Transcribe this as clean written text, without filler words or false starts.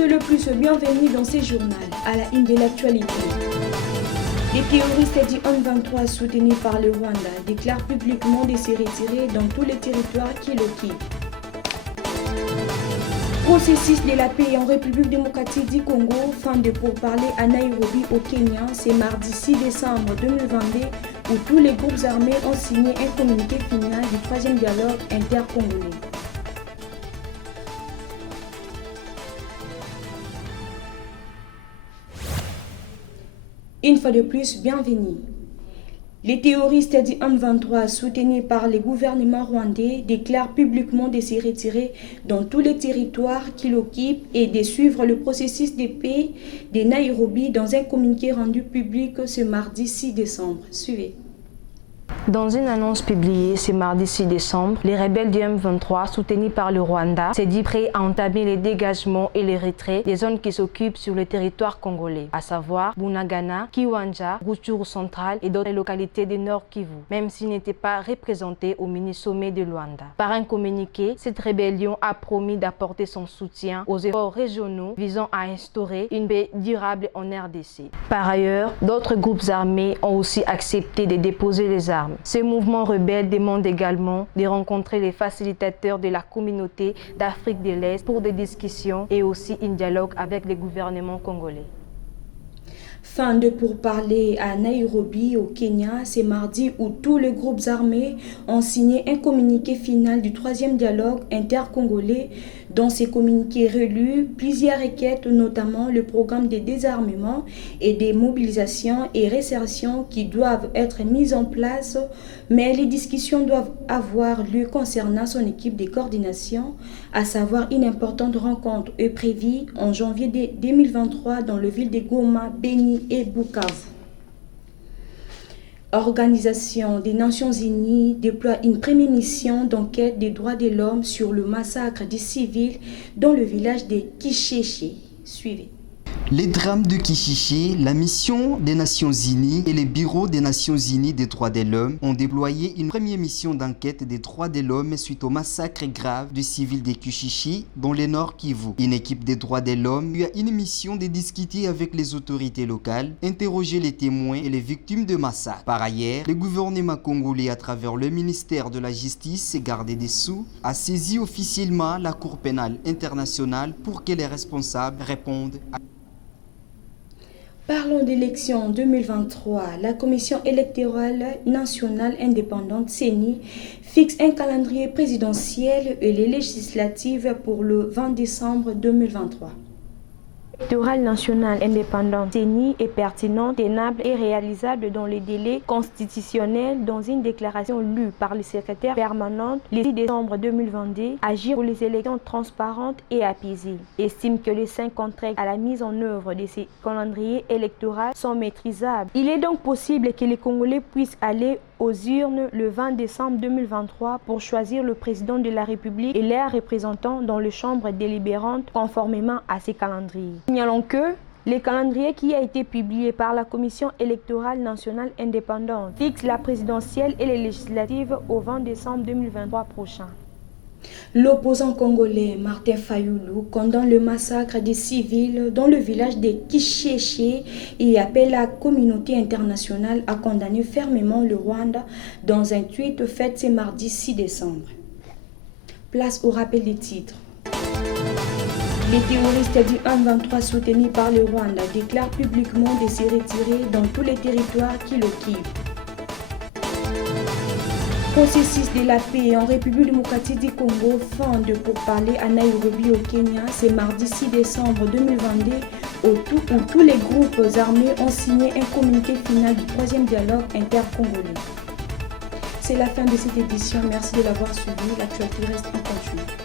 êtes le plus bienvenus dans ce journal à la une de l'actualité. Les terroristes du M23 soutenus par le Rwanda déclarent publiquement de se retirer dans tous les territoires qui l'occupent. Processus de la paix en République démocratique du Congo, fin de pourparlers à Nairobi au Kenya, c'est mardi 6 décembre 2022 où tous les groupes armés ont signé un communiqué final du troisième dialogue intercongolais. Une fois de plus, bienvenue. Les terroristes du M23 soutenus par le gouvernement rwandais déclarent publiquement de se retirer dans tous les territoires qu'ils occupent et de suivre le processus de paix de Nairobi dans un communiqué rendu public ce mardi 6 décembre. Suivez. Dans une annonce publiée ce mardi 6 décembre, les rebelles du M23 soutenus par le Rwanda s'est dit prêts à entamer les dégagements et les retraits des zones qui s'occupent sur le territoire congolais, à savoir Bunagana, Kiwanja, Rutshuru central et d'autres localités du Nord Kivu, même s'ils n'étaient pas représentés au mini-sommet de Luanda. Par un communiqué, cette rébellion a promis d'apporter son soutien aux efforts régionaux visant à instaurer une paix durable en RDC. Par ailleurs, d'autres groupes armés ont aussi accepté de déposer les armes. Ce mouvement rebelle demande également de rencontrer les facilitateurs de la communauté d'Afrique de l'Est pour des discussions et aussi un dialogue avec les gouvernements congolais. Fin de pourparlers à Nairobi au Kenya, c'est mardi où tous les groupes armés ont signé un communiqué final du troisième dialogue intercongolais. Dans ces communiqués relus, plusieurs requêtes, notamment le programme de désarmement et des mobilisations et réinsertion qui doivent être mises en place, mais les discussions doivent avoir lieu concernant son équipe de coordination, à savoir une importante rencontre est prévue en janvier 2023 dans les villes de Goma, Beni et Bukavu. Organisation des Nations Unies déploie une première mission d'enquête des droits de l'homme sur le massacre des civils dans le village de Kishishe. Suivez. Les drames de Kishishe, la mission des Nations Unies et les bureaux des Nations Unies des droits de l'homme ont déployé une première mission d'enquête des droits de l'homme suite au massacre grave de civils de Kishishe dans le Nord Kivu. Une équipe des droits de l'homme a une mission de discuter avec les autorités locales, interroger les témoins et les victimes de massacres. Par ailleurs, le gouvernement congolais à travers le ministère de la Justice et Garde des Sceaux a saisi officiellement la Cour pénale internationale pour que les responsables répondent à... Parlons d'élections 2023. La Commission électorale nationale indépendante CENI fixe un calendrier présidentiel et les législatives pour le 20 décembre 2023. L'électorale nationale indépendante CENI est pertinente, tenable et réalisable dans les délais constitutionnels. Dans une déclaration lue par le secrétaire permanent le 6 décembre 2022, agir pour les élections transparentes et apaisées. Estime que les 5 contraintes à la mise en œuvre de ces calendriers électoraux sont maîtrisables. Il est donc possible que les Congolais puissent aller aux urnes le 20 décembre 2023 pour choisir le président de la République et leurs représentants dans les chambres délibérantes conformément à ces calendriers. Signalons que le calendrier qui a été publié par la Commission électorale nationale indépendante fixe la présidentielle et les législatives au 20 décembre 2023 prochain. L'opposant congolais Martin Fayulu condamne le massacre des civils dans le village de Kishishe et appelle la communauté internationale à condamner fermement le Rwanda dans un tweet fait ce mardi 6 décembre. Place au rappel des titres. Les terroristes du M23 soutenus par le Rwanda déclarent publiquement de se retirer dans tous les territoires qu'ils occupent. Processus de la paix en République démocratique du Congo, fin de pourparlers à Nairobi au Kenya, c'est mardi 6 décembre 2022 où tous les groupes armés ont signé un communiqué final du troisième dialogue intercongolais. C'est la fin de cette édition, merci de l'avoir suivi, l'actualité reste en continu.